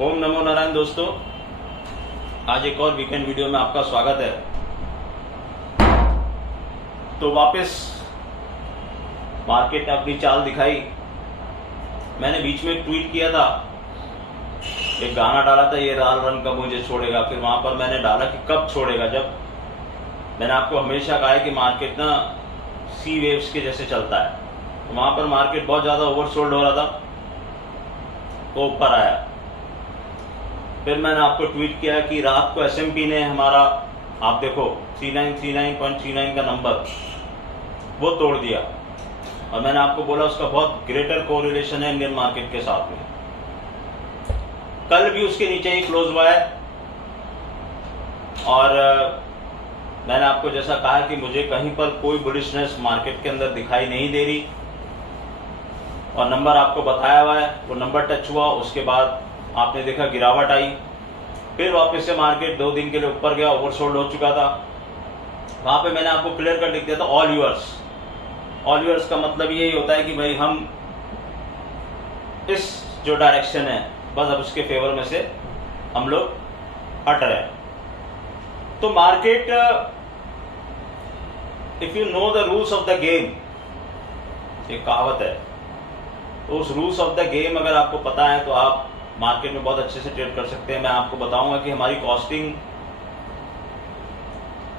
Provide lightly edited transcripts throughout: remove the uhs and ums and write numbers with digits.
ओम नमो नारायण दोस्तों, आज एक और वीकेंड वीडियो में आपका स्वागत है। तो वापस मार्केट ने अपनी चाल दिखाई। मैंने बीच में एक ट्वीट किया था, एक गाना डाला था, ये लाल रंग कब मुझे छोड़ेगा। फिर वहां पर मैंने डाला कि कब छोड़ेगा, जब मैंने आपको हमेशा कहा है कि मार्केट ना सी वेव्स के जैसे चलता है। तो वहां पर मार्केट बहुत ज्यादा ओवरसोल्ड हो रहा था, वो ऊपर आया। फिर मैंने आपको ट्वीट किया कि रात को एसएमपी ने हमारा, आप देखो 3939.39 का नंबर वो तोड़ दिया, और मैंने आपको बोला उसका बहुत ग्रेटर कोरिलेशन है इंडियन मार्केट के साथ में। कल भी उसके नीचे ही क्लोज हुआ है, और मैंने आपको जैसा कहा कि मुझे कहीं पर कोई बुलिशनेस मार्केट के अंदर दिखाई नहीं दे रही, और नंबर आपको बताया हुआ है, वो नंबर टच हुआ। उसके बाद आपने देखा गिरावट आई, फिर वापस से मार्केट 2 दिन के लिए ऊपर गया, ओवरसोल्ड हो चुका था। वहां पे मैंने आपको क्लियर कर लिख दिया था ऑल यूअर्स। ऑल यूअर्स का मतलब यही होता है कि भाई हम इस जो डायरेक्शन है बस अब उसके फेवर में से हम लोग हट रहे हैं। तो market, if you know the rules of the game, एक कहावत है, तो उस रूल्स ऑफ द गेम अगर आपको पता है तो आप मार्केट में बहुत अच्छे से ट्रेड कर सकते हैं। मैं आपको बताऊंगा कि हमारी कॉस्टिंग,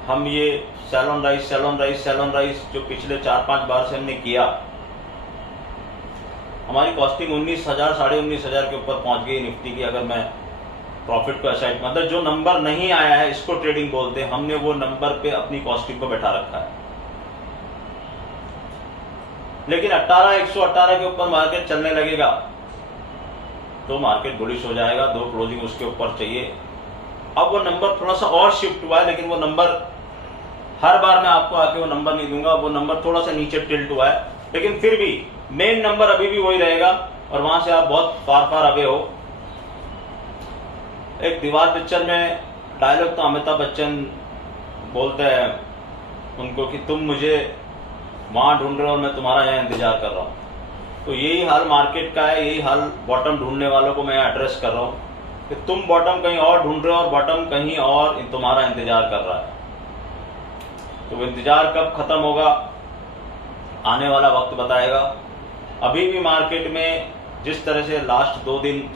हम ये सेल ऑन राइज जो पिछले 4-5 बार से हमने किया, हमारी कॉस्टिंग 19,000 साढ़े 19,000 के ऊपर पहुंच गई निफ्टी की। अगर मैं प्रॉफिट को असाइड, मतलब जो नंबर नहीं आया है इसको ट्रेडिंग बोलते हैं, हमने वो नंबर पे अपनी कॉस्टिंग को बैठा रखा है। लेकिन 118 के ऊपर मार्केट चलने लगेगा तो मार्केट बुलिश हो जाएगा। 2 क्लोजिंग उसके ऊपर चाहिए। अब वो नंबर थोड़ा सा और शिफ्ट हुआ है, लेकिन वो नंबर हर बार मैं आपको आके वो नंबर नहीं दूंगा। वो नंबर थोड़ा सा नीचे टिल्ट हुआ है, लेकिन फिर भी मेन नंबर अभी भी वही रहेगा, और वहां से आप बहुत फार अवे हो। एक दीवार पिक्चर में डायलॉग तो अमिताभ बच्चन बोलते हैं उनको कि तुम मुझे वहां ढूंढ रहे हो और मैं तुम्हारा यहाँ इंतजार कर रहा हूं। तो यही हाल मार्केट का है, यही हाल बॉटम ढूंढने वालों को मैं एड्रेस कर रहा हूं कि तुम बॉटम कहीं और ढूंढ रहे हो और बॉटम कहीं और तुम्हारा इंतजार कर रहा है। तो वो इंतजार कब खत्म होगा आने वाला वक्त बताएगा। अभी भी मार्केट में जिस तरह से लास्ट 2 दिन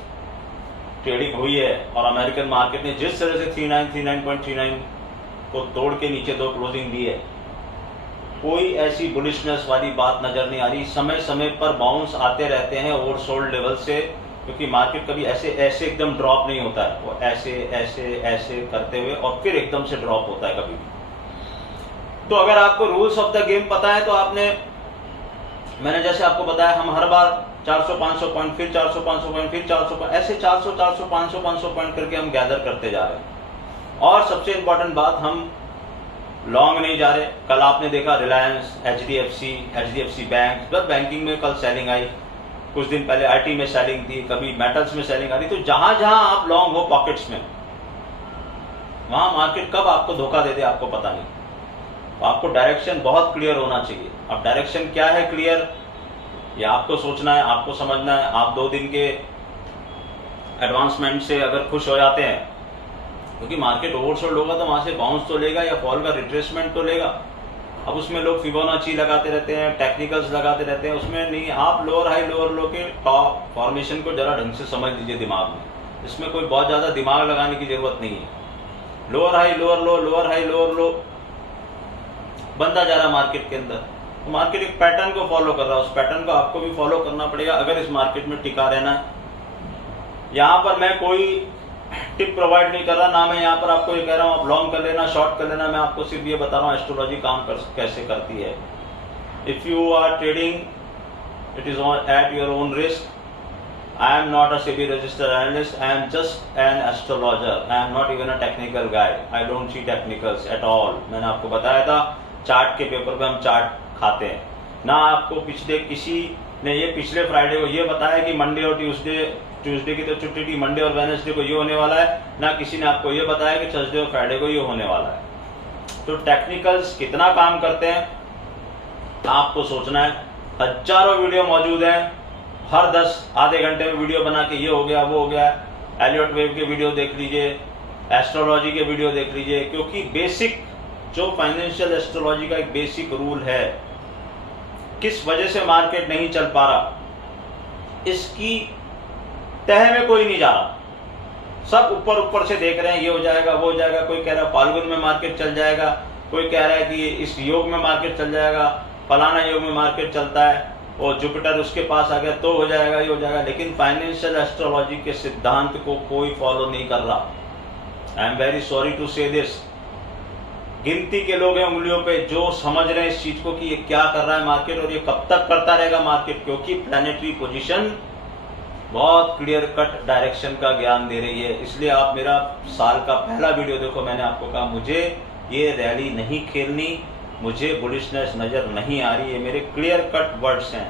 ट्रेडिंग हुई है, और अमेरिकन मार्केट ने जिस तरह से 3939.39 को तोड़ के नीचे 2 क्लोजिंग दी है, कोई ऐसी बुलिशनेस वाली बात नजर नहीं आ रही। समय समय पर बाउंस आते रहते हैं ओवरसोल्ड लेवल से, क्योंकि मार्केट कभी ऐसे एकदम ड्रॉप नहीं होता है, वो ऐसे करते हुए और फिर एकदम से ड्रॉप होता है कभी भी। तो अगर आपको रूल्स ऑफ द गेम पता है तो आपने, मैंने जैसे आपको बताया, हम हर बार 400-500 पॉइंट, फिर 400-500 पॉइंट, फिर 400 पॉइंट, ऐसे 400-500 पॉइंट करके हम गैदर करते जा रहे हैं। और सबसे इंपॉर्टेंट बात, हम लॉन्ग नहीं जा रहे। कल आपने देखा रिलायंस, एचडीएफसी बैंक, बस बैंकिंग में कल सेलिंग आई। कुछ दिन पहले आईटी में सेलिंग थी, कभी मेटल्स में सेलिंग आ रही। तो जहां जहां आप लॉन्ग हो पॉकेट्स में, वहां मार्केट कब आपको धोखा दे दे आपको पता नहीं। तो आपको डायरेक्शन बहुत क्लियर होना चाहिए। अब डायरेक्शन क्या है क्लियर, ये आपको सोचना है, आपको समझना है। आप 2 दिन के एडवांसमेंट से अगर खुश हो जाते हैं, क्योंकि मार्केट ओवरसोल्ड होगा तो वहां से बाउंस तो लेगा या फॉल का रिट्रेसमेंट तो लेगा। अब उसमें लोग फिबोनाची लगाते रहते हैं, टेक्निकल्स लगाते रहते हैं, उसमें नहीं। आप लोअर हाई लोअर लो के टॉप फॉर्मेशन को जरा ढंग से समझ लीजिए दिमाग में। इसमें कोई बहुत ज्यादा दिमाग लगाने की जरूरत नहीं है। लोअर हाई लोअर लो, लोअर हाई लोअर लो बनता जा रहा है मार्केट के अंदर। तो मार्केट एक पैटर्न को फॉलो कर रहा है, उस पैटर्न को आपको भी फॉलो करना पड़ेगा अगर इस मार्केट में टिका रहना है। यहाँ पर मैं कोई टिप प्रोवाइड नहीं कर रहा, ना मैं यहाँ पर आपको ये कह रहा हूँ आप लॉन्ग कर लेना, शॉर्ट कर लेना। मैं आपको सिर्फ ये बता रहा हूँ एस्ट्रोलॉजी काम कैसे करती है। If you are trading, it is at your own risk. I am not a SEBI registered analyst, I am just an astrologer, I am not even a technical guy, I don't see technicals at all. मैंने आपको बताया था chart के paper पे हम chart खाते हैं ना। आपको पिछले किसी ने ये पिछले फ्राइडे को ये बताया कि मंडे और ट्यूसडे की तो छुट्टी थी, मंडे और वेडनेसडे को ये होने वाला है, ना किसी ने आपको ये बताया कि थर्सडे और फ्राइडे को ये होने वाला है। तो टेक्निकल्स कितना काम करते हैं आपको सोचना है। हजारों वीडियो मौजूद हैं, हर 10 आधे घंटे में वीडियो बना के ये हो गया वो हो गया। एलियट वेव के वीडियो देख लीजिए, एस्ट्रोलॉजी के वीडियो देख लीजिए, क्योंकि बेसिक जो फाइनेंशियल एस्ट्रोलॉजी का एक बेसिक रूल है, किस वजह से मार्केट नहीं चल पा रहा, इसकी तह में कोई नहीं जा रहा। सब ऊपर ऊपर से देख रहे हैं, ये हो जाएगा वो हो जाएगा। कोई कह रहा है फाल्गुन में मार्केट चल जाएगा, कोई कह रहा है कि इस योग में मार्केट चल जाएगा, फलाना योग में मार्केट चलता है और जुपिटर उसके पास आ गया तो हो जाएगा, ये हो जाएगा। लेकिन फाइनेंशियल एस्ट्रोलॉजी के सिद्धांत को कोई फॉलो नहीं कर रहा। I am very sorry to say this. गिनती के लोग हैं उंगलियों पे जो समझ रहे हैं इस चीज को कि ये क्या कर रहा है मार्केट और ये कब तक करता रहेगा मार्केट, क्योंकि प्लैनेटरी पोजीशन बहुत क्लियर कट डायरेक्शन का ज्ञान दे रही है। इसलिए आप मेरा साल का पहला वीडियो देखो, मैंने आपको कहा मुझे ये रैली नहीं खेलनी, मुझे बुलिशनेस नजर नहीं आ रही है। मेरे क्लियर कट वर्ड्स हैं।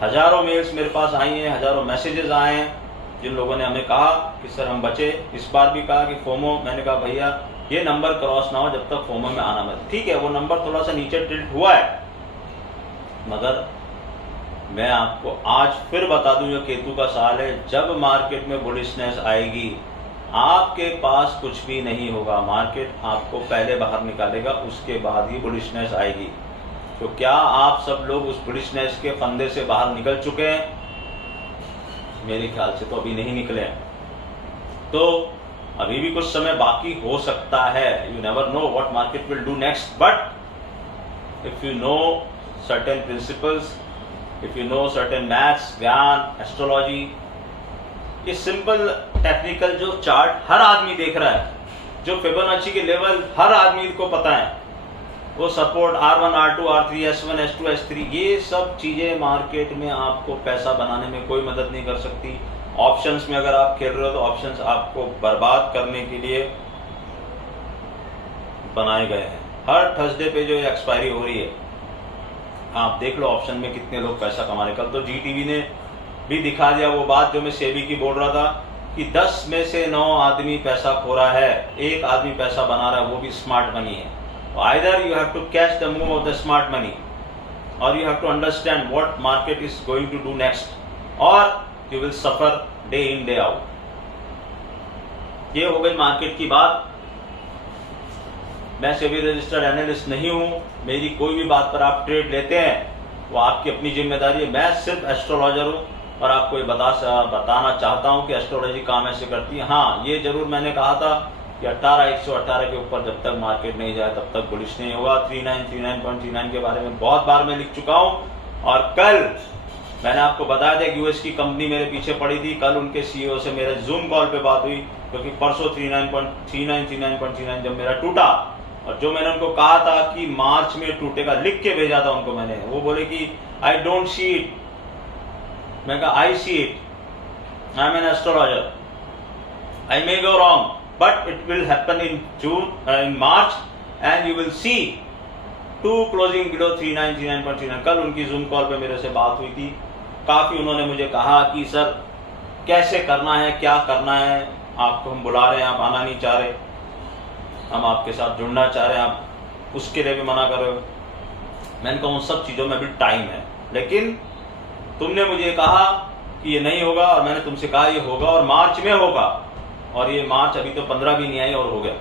हजारों मेल्स मेरे पास आई हैं, हजारों मैसेजेस आए हैं जिन लोगों ने हमें कहा कि सर हम बचे। इस बार भी कहा कि फोमो, मैंने कहा भैया ये नंबर क्रॉस ना हो जब तक फोमो में आना मत। ठीक है, वो नंबर थोड़ा सा नीचे टिल्ट हुआ है, मगर मैं आपको आज फिर बता दूं ये केतु का साल है। जब मार्केट में बुलिशनेस आएगी आपके पास कुछ भी नहीं होगा, मार्केट आपको पहले बाहर निकालेगा, उसके बाद ही बुलिशनेस आएगी। तो क्या आप सब लोग उस बुलिशनेस के फंदे से बाहर निकल चुके हैं? मेरे ख्याल से तो अभी नहीं निकले हैं। तो अभी भी कुछ समय बाकी हो सकता है। You never know what market will do next, but if you know certain principles, if you know certain maths, ज्ञान, एस्ट्रोलॉजी, ये सिंपल टेक्निकल जो चार्ट हर आदमी देख रहा है, जो फिबोनाची के लेवल हर आदमी को पता है, वो support R1, R2, R3, S1, S2, S3, ये सब चीजें मार्केट में आपको पैसा बनाने में कोई मदद नहीं कर सकती। ऑप्शंस में अगर आप खेल रहे हो तो ऑप्शंस आपको बर्बाद करने के लिए बनाए गए हैं। हर थर्सडे पे जो एक्सपायरी हो रही है, आप देख लो ऑप्शन में कितने लोग पैसा कमा रहे। कल तो GTV ने भी दिखा दिया वो बात जो मैं सेबी की बोल रहा था कि 10 में से 9 आदमी पैसा खो रहा है, एक आदमी पैसा बना रहा है, वो भी स्मार्ट मनी है। Either you have to catch the move of the smart money और you have to understand what market is going to do next, और you will suffer day in day out. ये हो गई market की बात। मैं SEBI registered analyst नहीं हूं, मेरी कोई भी बात पर आप ट्रेड लेते हैं वो आपकी अपनी जिम्मेदारी है। मैं सिर्फ एस्ट्रोलॉजर हूं और आपको ये बताना चाहता हूं कि एस्ट्रोलॉजी काम ऐसे करती है। हाँ, ये जरूर मैंने कहा था कि 118 के ऊपर जब तक मार्केट नहीं जाए तब तक बुलिश नहीं होगा। 39 के बारे में बहुत बार मैं लिख चुका हूं। और कल मैंने आपको बताया था कि यूएस की कंपनी मेरे पीछे पड़ी थी। कल उनके सीईओ से मेरे जूम कॉल पे बात हुई, क्योंकि परसों 39.39 जब मेरा टूटा, और जो मैंने उनको कहा था कि मार्च में टूटेगा, लिख के भेजा था उनको मैंने, वो बोले कि आई डोंट सी इट। मैं कहा I see it, I am an astrologer, I may go wrong but it will happen in March and you will see to closing below 39.39। कल उनकी जूम कॉल पे मेरे से बात हुई थी। काफी उन्होंने मुझे कहा कि सर कैसे करना है, क्या करना है, आपको हम बुला रहे हैं, आप आना नहीं चाह रहे, हम आपके साथ जुड़ना चाह रहे हैं, आप उसके लिए भी मना कर रहे हो। मैंने कहा उन सब चीजों में भी टाइम है, लेकिन तुमने मुझे कहा कि ये नहीं होगा और मैंने तुमसे कहा ये होगा और मार्च में होगा, और ये मार्च अभी तो 15 भी नहीं आई और हो गया।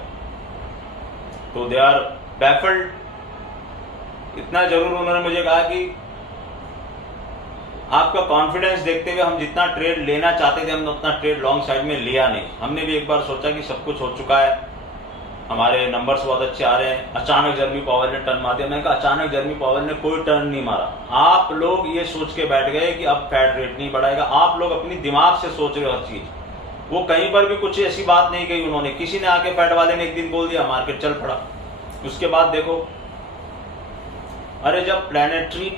तो दे आर बैफल्ड। इतना जरूर उन्होंने मुझे कहा कि आपका कॉन्फिडेंस देखते हुए हम जितना ट्रेड लेना चाहते थे हमने उतना ट्रेड लॉन्ग साइड में लिया नहीं। हमने भी एक बार सोचा कि सब कुछ हो चुका है, हमारे नंबर्स बहुत अच्छे आ रहे हैं, अचानक जर्मी पावर ने टर्न मार दिया। मैंने कहा अचानक जर्मी पावर ने कोई टर्न नहीं मारा। आप लोग ये सोच के बैठ गए कि अब फेड रेट नहीं बढ़ाएगा। आप लोग अपनी दिमाग से सोच रहे हो हर चीज। वो कहीं पर भी कुछ ऐसी बात नहीं कही उन्होंने। किसी ने आके फेड वाले ने एक दिन बोल दिया, मार्केट चल पड़ा। उसके बाद देखो, अरे जब प्लैनेटरी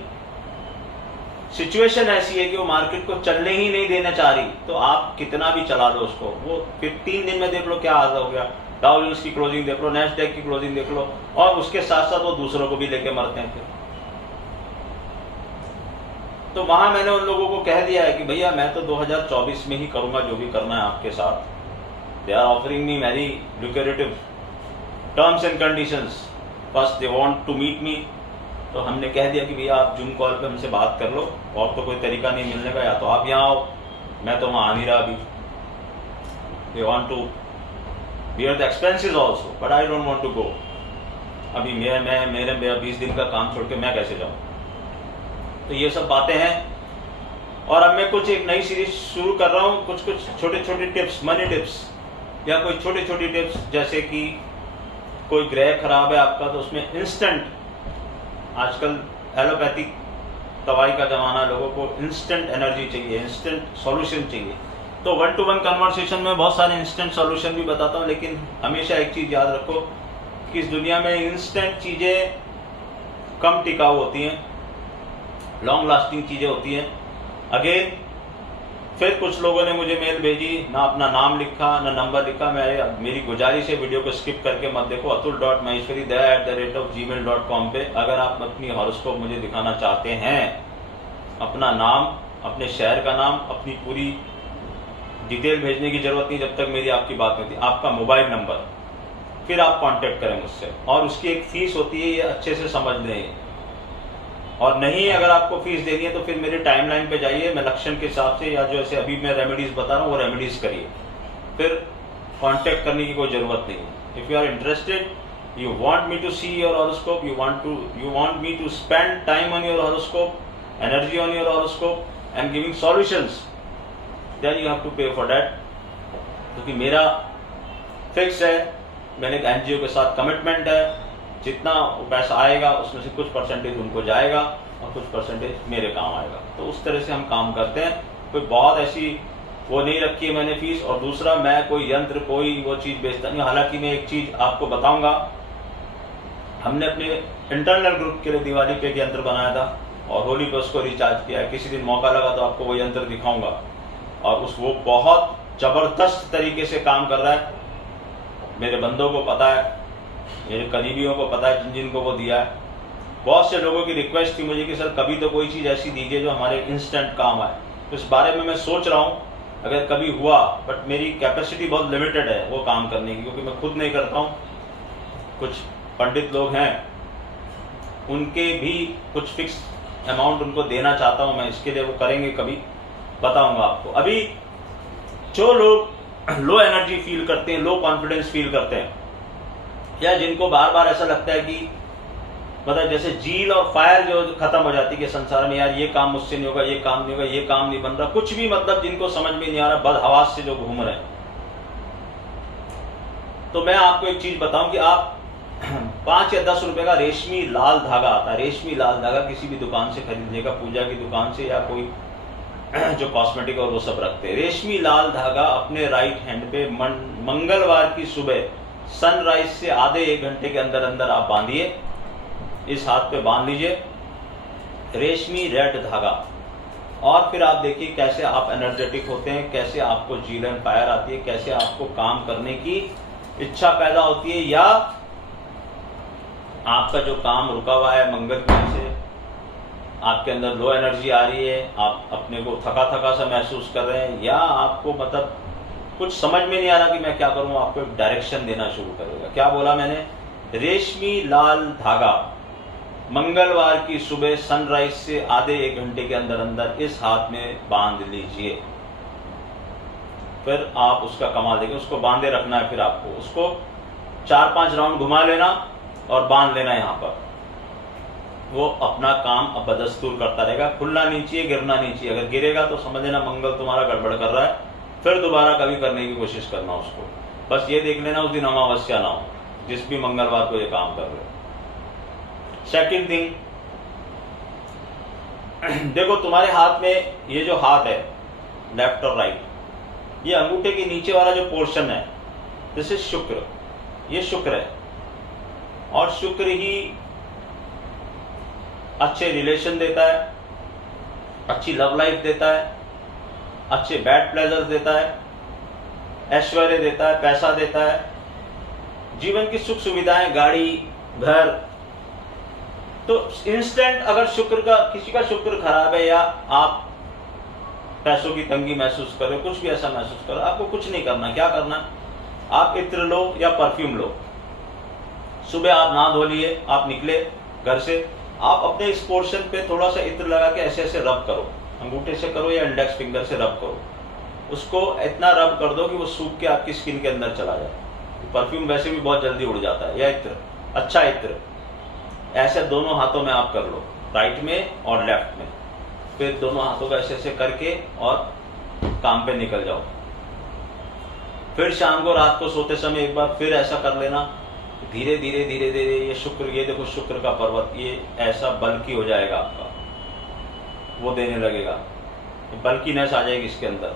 सिचुएशन ऐसी है कि वो मार्केट को चलने ही नहीं देना चाह रही, तो आप कितना भी चला दो उसको, वो फिर 3 दिन में देख लो क्या हाल हो गया। डाउ जोन्स की क्लोजिंग देख लो, नैस्डैक की क्लोजिंग देख लो, और उसके साथ साथ वो दूसरों को भी लेके मरते हैं फिर। तो वहां मैंने उन लोगों को कह दिया है कि भैया मैं तो 2024 में ही करूंगा जो भी करना है आपके साथ। They are offering me very lucrative terms and conditions, first they want to meet me. तो हमने कह दिया कि भैया आप जूम कॉल पे हमसे बात कर लो, और तो कोई तरीका नहीं मिलने का, या तो आप यहाँ आओ, मैं तो वहां आ नहीं रहा अभी। They want to bear the expenses also, but I don't want to go. अभी मेरा 20 दिन का काम छोड़ के मैं कैसे जाऊं? तो ये सब बातें हैं। और अब मैं कुछ एक नई सीरीज शुरू कर रहा हूं, कुछ छोटे छोटे टिप्स, मनी टिप्स, या कोई छोटी छोटी टिप्स, जैसे कि कोई ग्रह खराब है आपका तो उसमें इंस्टेंट, आजकल एलोपैथिक दवाई का जमाना, लोगों को इंस्टेंट एनर्जी चाहिए, इंस्टेंट सॉल्यूशन चाहिए। तो 1-to-1 कन्वर्सेशन में बहुत सारे इंस्टेंट सॉल्यूशन भी बताता हूँ, लेकिन हमेशा एक चीज याद रखो कि इस दुनिया में इंस्टेंट चीजें कम टिकाऊ होती हैं, लॉन्ग लास्टिंग चीजें होती हैं। अगेन फिर कुछ लोगों ने मुझे मेल भेजी, ना अपना नाम लिखा ना नंबर लिखा। मेरी गुजारिश है वीडियो को स्किप करके मत देखो। atul.maheshwari@gmail.com पे अगर आप अपनी हॉरोस्कोप मुझे दिखाना चाहते हैं, अपना नाम, अपने शहर का नाम, अपनी पूरी डिटेल भेजने की जरूरत नहीं जब तक मेरी आपकी बात नहीं होती, आपका मोबाइल नंबर, फिर आप कांटेक्ट करें मुझसे। और उसकी एक फीस होती है, ये अच्छे से समझ लें। और नहीं अगर आपको फीस देनी है तो फिर मेरे टाइमलाइन पे जाइए, मैं लक्षण के हिसाब से, या जो ऐसे अभी मैं रेमेडीज बता रहा हूँ वो रेमेडीज करिए, फिर कांटेक्ट करने की कोई जरूरत नहीं है। If you are interested, you want me to see your horoscope, you want me to spend time on your horoscope, energy on your horoscope and giving solutions, then you have to pay for that. क्योंकि मेरा fix है, मैंने एक NGO के साथ commitment है, जितना पैसा आएगा उसमें से कुछ परसेंटेज उनको जाएगा और कुछ परसेंटेज मेरे काम आएगा। तो उस तरह से हम काम करते हैं। कोई बहुत ऐसी वो नहीं रखी है मैंने फीस। और दूसरा, मैं कोई यंत्र, कोई वो चीज बेचता नहीं। हालांकि मैं एक चीज आपको बताऊंगा, हमने अपने इंटरनल ग्रुप के लिए दिवाली पे एक यंत्र बनाया था और होली पे उसको रिचार्ज किया है। किसी दिन मौका लगा तो आपको वो यंत्र दिखाऊंगा, और वो बहुत जबरदस्त तरीके से काम कर रहा है। मेरे बंदों को पता है, मेरे करीबियों को पता है, जिनको वो दिया है। बहुत से लोगों की रिक्वेस्ट थी मुझे कि सर कभी तो कोई चीज ऐसी दीजिए जो हमारे इंस्टेंट काम आए। तो इस बारे में मैं सोच रहा हूँ, अगर कभी हुआ, बट मेरी कैपेसिटी बहुत लिमिटेड है वो काम करने की, क्योंकि मैं खुद नहीं करता हूँ। कुछ पंडित लोग हैं, उनके भी कुछ फिक्स अमाउंट उनको देना चाहता हूँ मैं, इसके लिए वो करेंगे, कभी बताऊंगा आपको। अभी जो लोग लो एनर्जी फील करते हैं, लो कॉन्फिडेंस फील करते हैं, या जिनको बार बार ऐसा लगता है कि मतलब जैसे जील और फायर जो खत्म हो जाती है कि संसार में, यार ये काम मुझसे नहीं होगा, ये काम नहीं होगा, ये काम नहीं बन रहा, कुछ भी, मतलब जिनको समझ में नहीं आ रहा, बदहवास से जो घूम रहे हैं, तो मैं आपको एक चीज बताऊं कि आप 5 या 10 रुपए का रेशमी लाल धागा आता है, रेशमी लाल धागा किसी भी दुकान से खरीद लीजिएगा, पूजा की दुकान से, या कोई जो कॉस्मेटिक और वो सब रखते हैं। रेशमी लाल धागा अपने राइट हैंड पे मंगलवार की सुबह सनराइज से आधे 1 घंटे के अंदर अंदर आप बांधिए, इस हाथ पे बांध लीजिए रेशमी रेड धागा, और फिर आप देखिए कैसे आप एनर्जेटिक होते हैं, कैसे आपको जील एंड फायर आती है, कैसे आपको काम करने की इच्छा पैदा होती है, या आपका जो काम रुका हुआ है मंगल की वजह से, आपके अंदर लो एनर्जी आ रही है, आप अपने को थका थका सा महसूस कर रहे हैं, या आपको मतलब कुछ समझ में नहीं आ रहा कि मैं क्या करूं, आपको एक डायरेक्शन देना शुरू करेगा। क्या बोला मैंने? रेशमी लाल धागा मंगलवार की सुबह सनराइज से आधे 1 घंटे के अंदर अंदर इस हाथ में बांध लीजिए, फिर आप उसका कमाल देखिए। उसको बांधे रखना है, फिर आपको उसको 4-5 राउंड घुमा लेना और बांध लेना यहाँ पर, वो अपना काम अब बदस्तूर करता रहेगा। खुलना नहीं चाहिए, गिरना नहीं चाहिए। अगर गिरेगा तो समझ लेना मंगल तुम्हारा गड़बड़ कर रहा है, फिर दोबारा कभी करने की कोशिश करना उसको। बस ये देख लेना उस दिन अमावस्या ना हो, जिस भी मंगलवार को ये काम कर रहे हो। सेकंड थिंग, देखो तुम्हारे हाथ में ये जो हाथ है लेफ्ट और राइट, ये अंगूठे के नीचे वाला जो पोर्शन है, दिस इज शुक्र, ये शुक्र है। और शुक्र ही अच्छे रिलेशन देता है, अच्छी लव लाइफ देता है, अच्छे बैड प्लेजर्स देता है, ऐश्वर्य देता है, पैसा देता है, जीवन की सुख सुविधाएं, गाड़ी, घर। तो इंस्टेंट अगर शुक्र का, किसी का शुक्र खराब है, या आप पैसों की तंगी महसूस कर रहे हो, कुछ भी ऐसा महसूस कर रहे हो, आपको कुछ नहीं करना। क्या करना? आप इत्र लो या परफ्यूम लो, सुबह आप नहा धो लिए, आप निकले घर से, आप अपने इस पोर्शन पे थोड़ा सा इत्र लगा के ऐसे ऐसे रब करो, अंगूठे से करो या इंडेक्स फिंगर से रब करो। उसको इतना रब कर दो कि वो सूख के आपकी स्किन के अंदर चला जाए। परफ्यूम वैसे भी बहुत जल्दी उड़ जाता है, या इत्र, अच्छा इत्र, ऐसे दोनों हाथों में आप कर लो, राइट में और लेफ्ट में, फिर दोनों हाथों को ऐसे ऐसे करके और काम पे निकल जाओ। फिर शाम को रात को सोते समय एक बार फिर ऐसा कर लेना। धीरे धीरे धीरे धीरे ये शुक्र, ये देखो शुक्र का पर्वत, ये ऐसा बल्कि हो जाएगा आपका, वो देने लगेगा, बल्कीनेस आ जाएगी इसके अंदर।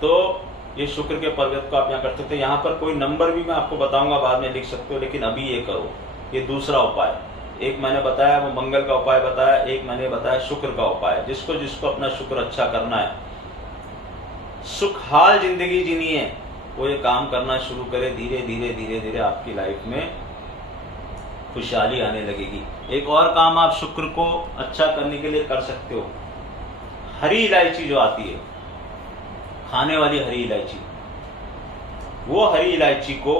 तो ये शुक्र के पर्वत को आप यहाँ कर सकते हो। यहाँ पर कोई नंबर भी मैं आपको बताऊंगा, बाद में लिख सकते हो, लेकिन अभी ये करो। ये दूसरा उपाय, एक मैंने बताया वो मंगल का उपाय बताया, एक मैंने बताया शुक्र का उपाय। जिसको जिसको अपना शुक्र अच्छा करना है, सुखहाल जिंदगी जीनी है, वो ये काम करना शुरू करे। धीरे धीरे धीरे धीरे आपकी लाइफ में खुशहाली आने लगेगी। एक और काम आप शुक्र को अच्छा करने के लिए कर सकते हो, हरी इलायची जो आती है, खाने वाली हरी इलायची, वो हरी इलायची को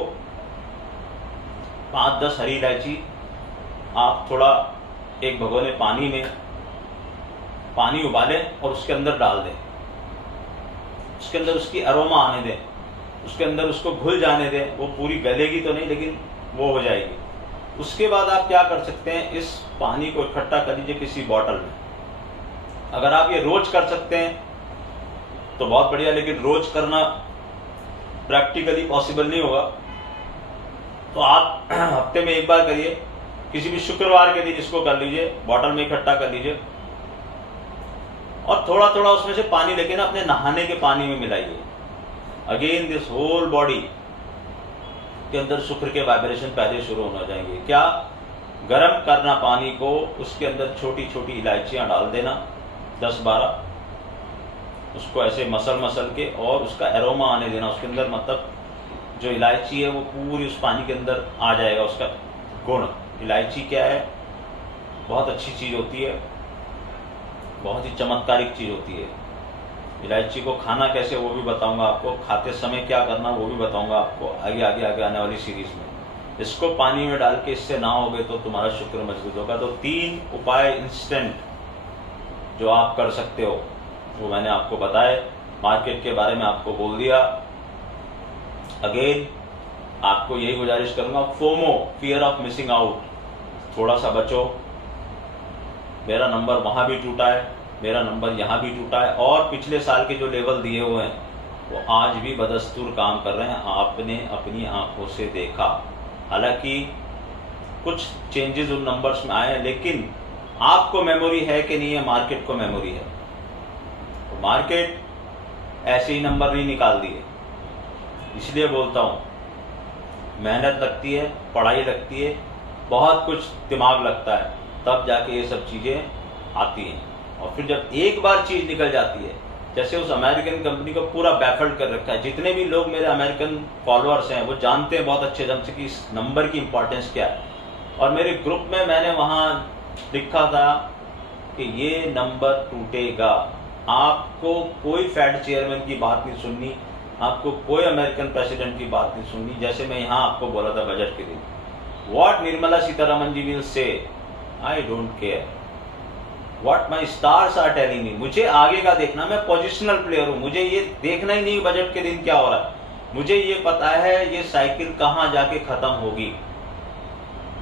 5-10 हरी इलायची आप थोड़ा एक भगोने पानी में पानी उबालें और उसके अंदर डाल दें। उसके अंदर उसकी अरोमा आने दें, उसके अंदर उसको घुल जाने दें। वो पूरी गलेगी तो नहीं, लेकिन वो हो जाएगी। उसके बाद आप क्या कर सकते हैं, इस पानी को इकट्ठा कर लीजिए किसी बॉटल में। अगर आप ये रोज कर सकते हैं तो बहुत बढ़िया, लेकिन रोज करना प्रैक्टिकली पॉसिबल नहीं होगा, तो आप हफ्ते में एक बार करिए। किसी भी शुक्रवार के दिन इसको कर लीजिए, बॉटल में इकट्ठा कर लीजिए और थोड़ा थोड़ा उसमें से पानी लेके ना अपने नहाने के पानी में मिलाइए। अगेन दिस होल बॉडी के अंदर शुक्र के वाइब्रेशन पहले शुरू होने जाएंगे। क्या, गर्म करना पानी को, उसके अंदर छोटी छोटी इलायचियां डाल देना 10-12, उसको ऐसे मसल के और उसका एरोमा आने देना उसके अंदर। मतलब जो इलायची है वो पूरी उस पानी के अंदर आ जाएगा, उसका गुण। इलायची क्या है, बहुत अच्छी चीज होती है, बहुत ही चमत्कारिक चीज होती है। इलायची को खाना कैसे वो भी बताऊंगा आपको, खाते समय क्या करना वो भी बताऊंगा आपको आगे आगे आगे आने वाली सीरीज में। इसको पानी में डाल के इससे नहाओगे तो तुम्हारा शुक्र मजबूत होगा। तो 3 उपाय इंस्टेंट जो आप कर सकते हो वो मैंने आपको बताए। मार्केट के बारे में आपको बोल दिया। अगेन आपको यही गुजारिश करूंगा, FOMO, fear of missing out, थोड़ा सा बचो। मेरा नंबर वहां भी टूटा है, मेरा नंबर यहाँ भी टूटा है, और पिछले साल के जो लेवल दिए हुए हैं वो आज भी बदस्तूर काम कर रहे हैं। आपने अपनी आंखों से देखा। हालांकि कुछ चेंजेस उन नंबर्स में आए हैं, लेकिन आपको मेमोरी है कि नहीं है, मार्केट को मेमोरी है। तो मार्केट ऐसे ही नंबर नहीं निकाल दिए। इसलिए बोलता हूं, मेहनत लगती है, पढ़ाई लगती है, बहुत कुछ दिमाग लगता है, तब जाके ये सब चीजें आती हैं। और फिर जब एक बार चीज निकल जाती है, जैसे उस अमेरिकन कंपनी को पूरा बैफल्ड कर रखा है। जितने भी लोग मेरे अमेरिकन फॉलोअर्स हैं वो जानते हैं बहुत अच्छे ढंग से कि इस नंबर की इंपॉर्टेंस क्या है। और मेरे ग्रुप में मैंने वहां लिखा था कि ये नंबर टूटेगा। आपको कोई फेड चेयरमैन की बात नहीं सुननी, आपको कोई अमेरिकन प्रेसिडेंट की बात नहीं सुननी। जैसे मैं यहाँ आपको बोला था बजट के दिन, what Nirmala Sitharaman ji will say, I don't care. What my stars are telling me, मुझे आगे का देखना, मैं पोजिशनल प्लेयर हूं। मुझे ये देखना ही नहीं बजट के दिन क्या हो रहा है, मुझे ये पता है ये साइकिल कहां जाके खत्म होगी।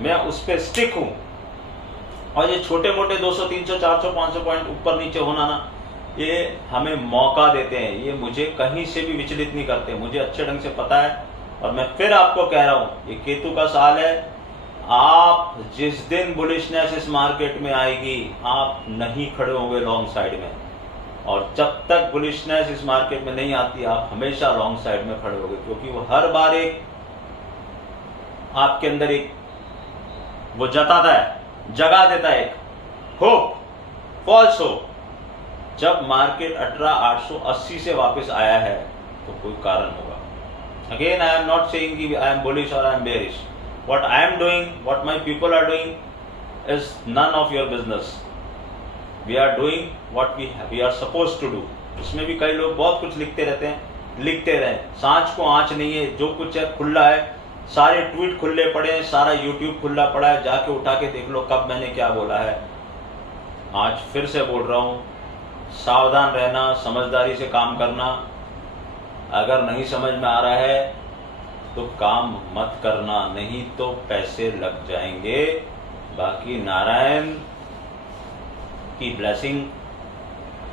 मैं उस पर स्टिक हूं। और ये छोटे मोटे 200, 300, 400, 500 पॉइंट ऊपर नीचे होना ना, ये हमें मौका देते हैं। ये मुझे कहीं से भी विचलित नहीं करते, मुझे अच्छे ढंग से पता है। और मैं फिर आपको कह रहा हूं, ये केतु का साल है। आप जिस दिन बुलिशनेस इस मार्केट में आएगी, आप नहीं खड़े होंगे लॉन्ग साइड में। और जब तक बुलिशनेस इस मार्केट में नहीं आती, आप हमेशा लॉन्ग साइड में खड़े होंगे, क्योंकि वो हर बार एक आपके अंदर एक वो जताता है, जगा देता है एक होप, फॉल्स होप। जब मार्केट 18,880 से वापस आया है तो कोई कारण होगा। Again I am not saying कि आई एम बुलिश और I am bearish. What I am doing, what my people are doing is none of your business. We are doing what we are supposed to do. इसमें भी कई लोग बहुत कुछ लिखते रहते हैं, लिखते रहे। सांच को आंच नहीं है, जो कुछ है खुला है। सारे ट्वीट खुले पड़े हैं, सारा यूट्यूब खुला पड़ा है, जाके उठा के देख लो कब मैंने क्या बोला है। आज फिर से बोल रहा हूँ, सावधान रहना, समझदारी से काम करना, अगर नहीं समझ में आ रहा है तो काम मत करना, नहीं तो पैसे लग जाएंगे। बाकी नारायण की ब्लेसिंग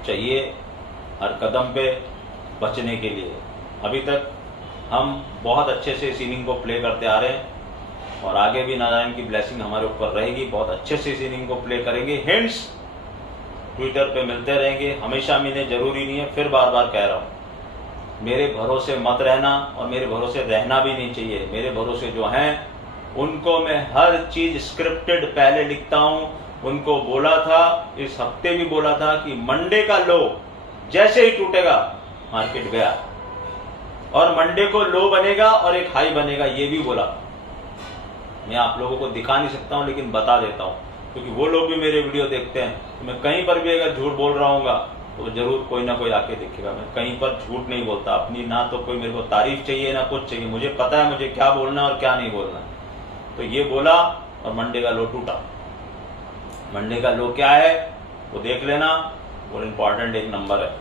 चाहिए हर कदम पे बचने के लिए। अभी तक हम बहुत अच्छे से इस इनिंग को प्ले करते आ रहे हैं और आगे भी नारायण की ब्लेसिंग हमारे ऊपर रहेगी। बहुत अच्छे से इस इनिंग को प्ले करेंगे। हिंट्स ट्विटर पे मिलते रहेंगे, हमेशा मिले जरूरी नहीं है। फिर बार बार कह रहा हूँ, मेरे भरोसे मत रहना और मेरे भरोसे रहना भी नहीं चाहिए। मेरे भरोसे जो हैं उनको मैं हर चीज स्क्रिप्टेड पहले लिखता हूं। उनको बोला था, इस हफ्ते भी बोला था कि मंडे का लो जैसे ही टूटेगा मार्केट गया, और मंडे को लो बनेगा और एक हाई बनेगा, ये भी बोला। मैं आप लोगों को दिखा नहीं सकता हूं लेकिन बता देता हूं, क्योंकि वो लोग भी मेरे वीडियो देखते हैं। तो मैं कहीं पर भी अगर झूठ बोल रहा हूँगा तो जरूर कोई ना कोई आके देखेगा। मैं कहीं पर झूठ नहीं बोलता अपनी, ना तो कोई मेरे को तारीफ चाहिए ना कुछ चाहिए। मुझे पता है मुझे क्या बोलना और क्या नहीं बोलना। तो ये बोला और मंडे का लो टूटा। मंडे का लो क्या है वो देख लेना, वो इम्पॉर्टेंट एक नंबर है।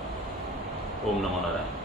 ओम नमो नारायण।